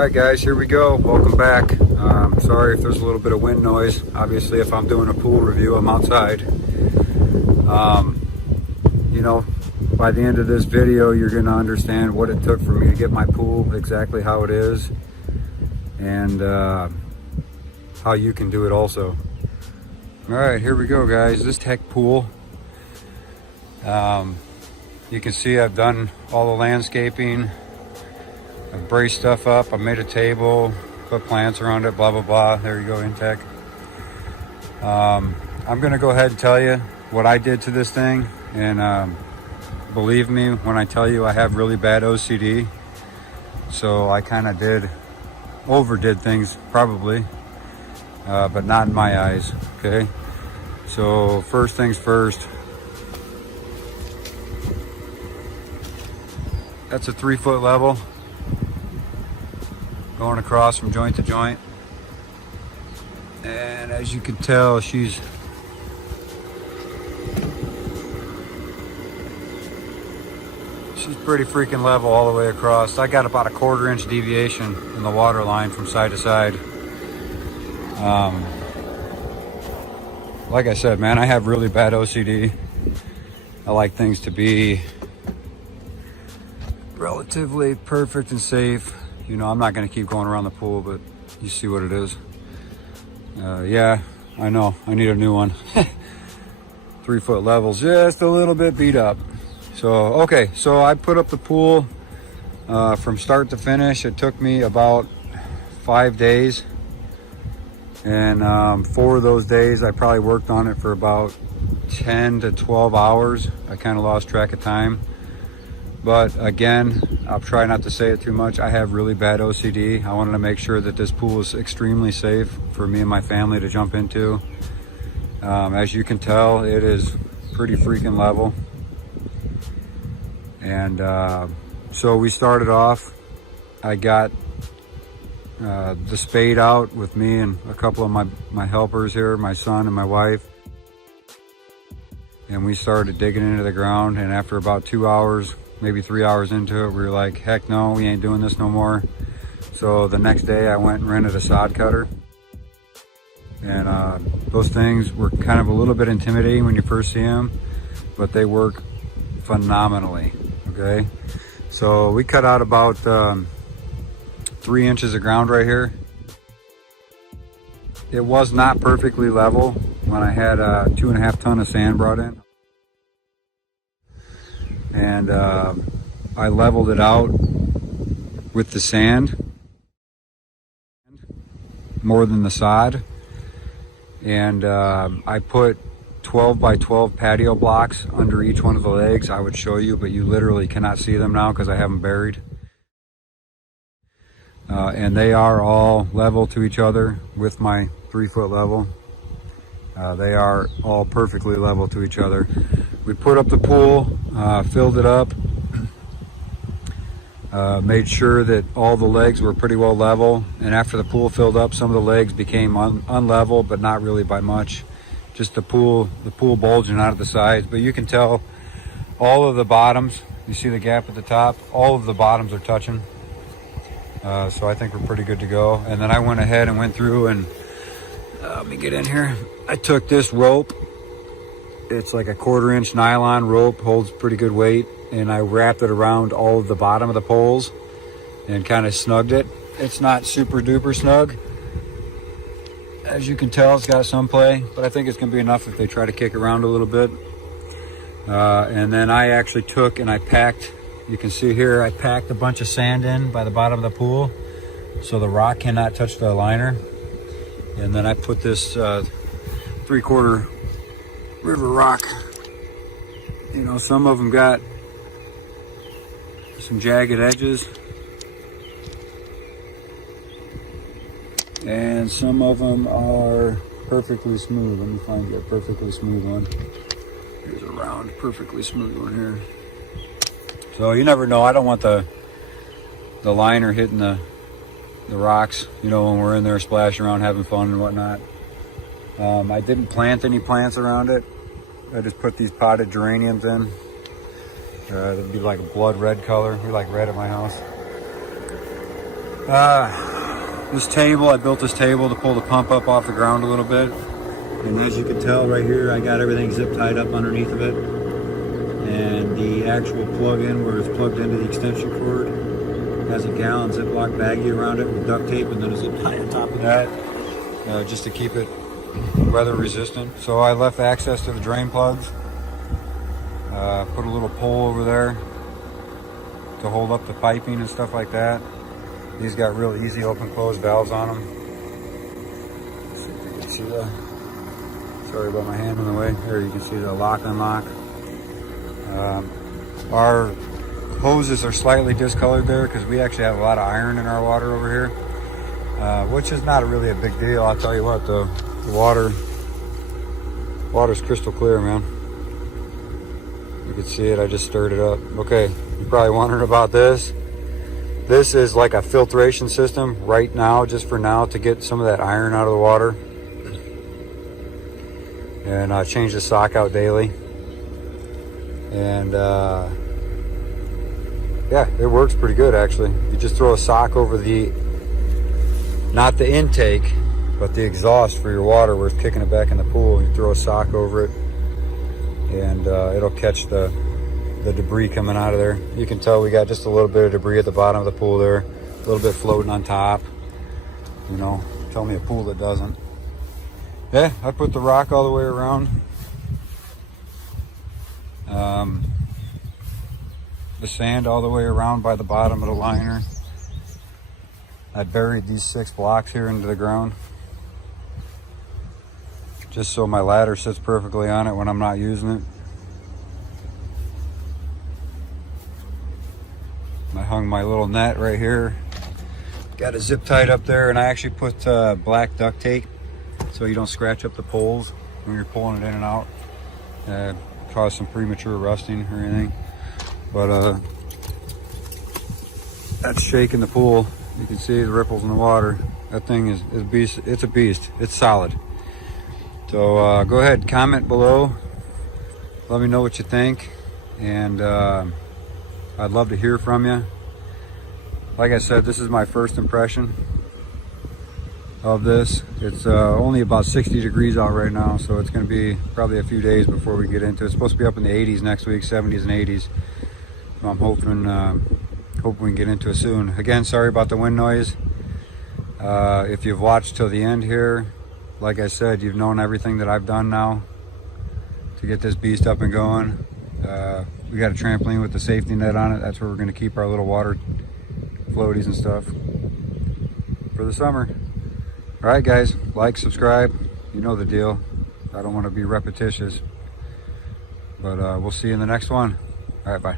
Alright guys, here we go. Welcome back. Sorry if there's a little bit of wind noise. Obviously if I'm doing a pool review, I'm outside. You know, by the end of this video, you're going to understand what it took for me to get my pool exactly how it is. And how you can do it also. Alright, here we go guys. This tech pool. You can see I've done all the landscaping. I've braced stuff up, I made a table, put plants around it, blah, blah, blah. There you go, INTEX. I'm gonna go ahead and tell you what I did to this thing. And believe me when I tell you I have really bad OCD. So I kind of overdid things probably, but not in my eyes, okay? So first things first. That's a 3-foot level. Going across from joint to joint, and as you can tell, she's pretty freaking level all the way across. I got about a 1/4 inch deviation in the water line from side to side. Like I said, man, I have really bad OCD. I like things to be relatively perfect and safe. You know, I'm not going to keep going around the pool, but you see what it is. Yeah, I know. I need a new one. 3-foot level's just a little bit beat up. So, okay. So I put up the pool from start to finish. It took me about 5 days. And 4 of those days, I probably worked on it for about 10 to 12 hours. I kind of lost track of time. But again, I'll try not to say it too much. I have really bad OCD. I wanted to make sure that this pool is extremely safe for me and my family to jump into. As you can tell, it is pretty freaking level. And so we started off. I got the spade out with me and a couple of my helpers here, my son and my wife. And we started digging into the ground, and after about 2 hours, maybe 3 hours into it, we were like, heck no, we ain't doing this no more. So the next day I went and rented a sod cutter. And those things were kind of a little bit intimidating when you first see them, but they work phenomenally, okay? So we cut out about 3 inches of ground right here. It was not perfectly level when I had 2.5 tons of sand brought in. And I leveled it out with the sand more than the sod. And I put 12 by 12 patio blocks under each one of the legs. I would show you, but you literally cannot see them now because I have them buried. And they are all level to each other with my 3-foot level. They are all perfectly level to each other. We put up the pool, filled it up, made sure that all the legs were pretty well level. And after the pool filled up, some of the legs became unlevel, but not really by much. Just the pool bulging out of the sides. But you can tell all of the bottoms, you see the gap at the top, all of the bottoms are touching. So I think we're pretty good to go. And then I went ahead and went through and let me get in here. I took this rope. It's like a 1/4 inch nylon rope, holds pretty good weight. And I wrapped it around all of the bottom of the poles and kind of snugged it. It's not super duper snug. As you can tell, it's got some play, but I think it's gonna be enough if they try to kick around a little bit. And then I actually took and I packed, you can see here, I packed a bunch of sand in by the bottom of the pool so the rock cannot touch the liner. And then I put this 3/4 river rock. You know, some of them got some jagged edges, and some of them are perfectly smooth. Let me find you a perfectly smooth one. Here's a round, perfectly smooth one here. So you never know. I don't want the liner hitting the rocks, you know, when we're in there splashing around having fun and whatnot. I didn't plant any plants around it. I just put these potted geraniums in. It'd be like a blood red color. We like red at my house. This table, I built this table to pull the pump up off the ground a little bit. And as you can tell right here, I got everything zip tied up underneath of it. And the actual plug-in where it's plugged into the extension cord has a gallon Ziploc baggie around it with duct tape and then a zip tie on top of that, just to keep it weather resistant. So I left access to the drain plugs. Put a little pole over there to hold up the piping and stuff like that. These got real easy open close valves on them. Let's see if you can see that. Sorry about my hand in the way. There you can see the lock unlock. Our hoses are slightly discolored there because we actually have a lot of iron in our water over here, which is not really a big deal. I'll tell you what, the water's crystal clear, man. You can see it, I just stirred it up. Okay, you're probably wondering about this. This is like a filtration system right now, just for now, to get some of that iron out of the water. And I change the sock out daily. And yeah, it works pretty good actually. You just throw a sock over the, not the intake, but the exhaust for your water where it's kicking it back in the pool. You throw a sock over it and it'll catch the debris coming out of there. You can tell we got just a little bit of debris at the bottom of the pool there, a little bit floating on top. You know, tell me a pool that doesn't. Yeah, I put the rock all the way around. The sand all the way around by the bottom of the liner. I buried these 6 blocks here into the ground, just so my ladder sits perfectly on it when I'm not using it. I hung my little net right here. Got it zip tied up there, and I actually put black duct tape so you don't scratch up the poles when you're pulling it in and out. Cause some premature rusting or anything. But that's shaking the pool. You can see the ripples in the water. That thing is a beast. It's a beast. It's solid. So go ahead, comment below. Let me know what you think. And I'd love to hear from you. Like I said, this is my first impression of this. It's only about 60 degrees out right now, so it's going to be probably a few days before we get into it. It's supposed to be up in the 80s next week, 70s and 80s. So I'm hoping we can get into it soon. Again, sorry about the wind noise. If you've watched till the end here, like I said, you've known everything that I've done now to get this beast up and going. We got a trampoline with the safety net on it. That's where we're going to keep our little water floaties and stuff for the summer. All right, guys, like, subscribe. You know the deal. I don't want to be repetitious, but we'll see you in the next one. All right, bye.